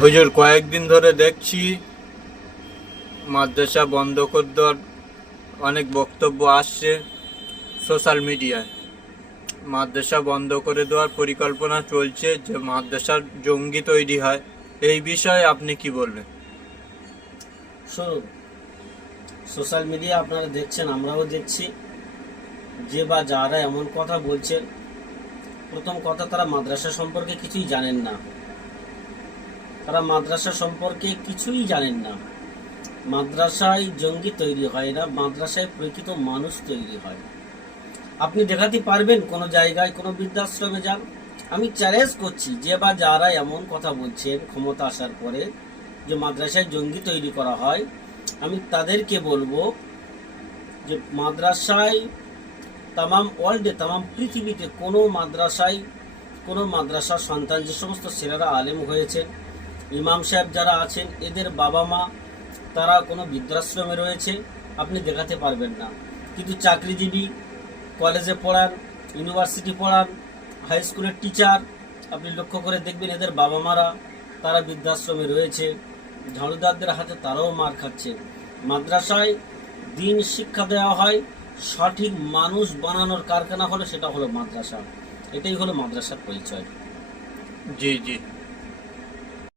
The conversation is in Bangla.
হুজুর, কয়েকদিন ধরে দেখছি মাদ্রাসা বন্ধ করে দেওয়ার অনেক বক্তব্য আসছে সোশ্যাল মিডিয়ায়। মাদ্রাসা বন্ধ করে দেওয়ার পরিকল্পনা চলছে, যে মাদ্রাসার জঙ্গি তৈরি হয়। এই বিষয়ে আপনি কি বলবেন? শুনুন, সোশ্যাল মিডিয়া আপনারা দেখছেন, আমরাও দেখছি, যে বা যারা এমন কথা বলছেন, প্রথম কথা, তারা মাদ্রাসা সম্পর্কে কিছুই জানেন না। তারা মাদ্রাসা সম্পর্কে কিছুই জানেন না। মাদ্রাসায় জঙ্গি তৈরি হয় না, মাদ্রাসায় প্রকৃত মানুষ তৈরি হয়। আপনি দেখাতে পারবেন কোনো জায়গায়, কোনো বৃদ্ধাশ্রমে যান? আমি চ্যালেঞ্জ করছি, যে বা যারা এমন কথা বলছেন ক্ষমতা আসার পরে যে মাদ্রাসায় জঙ্গি তৈরি করা হয়, আমি তাদেরকে বলবো যে মাদ্রাসায় তামাম ওয়ার্ল্ডে, তামাম পৃথিবীতে কোনো মাদ্রাসার সন্তান, যে সমস্ত ছেলেরা আলেম হয়েছেন, ইমাম সাহেব যারা আছেন, এদের বাবা মা তারা কোনো বৃদ্ধাশ্রমে রয়েছে আপনি দেখাতে পারবেন না। কিন্তু চাকরিজীবী, কলেজে পড়ান, ইউনিভার্সিটি পড়ান, হাই স্কুলের টিচার, আপনি লক্ষ্য করে দেখবেন এদের বাবা মারা তারা বৃদ্ধাশ্রমে রয়েছে, ঝাড়ুদারদের হাতে তারাও মার খাচ্ছে। মাদ্রাসায় দিন শিক্ষা দেওয়া হয়, সঠিক মানুষ বানানোর কারখানা হলো, সেটা হলো মাদ্রাসা। এটাই হলো মাদ্রাসার পরিচয়। জি জি।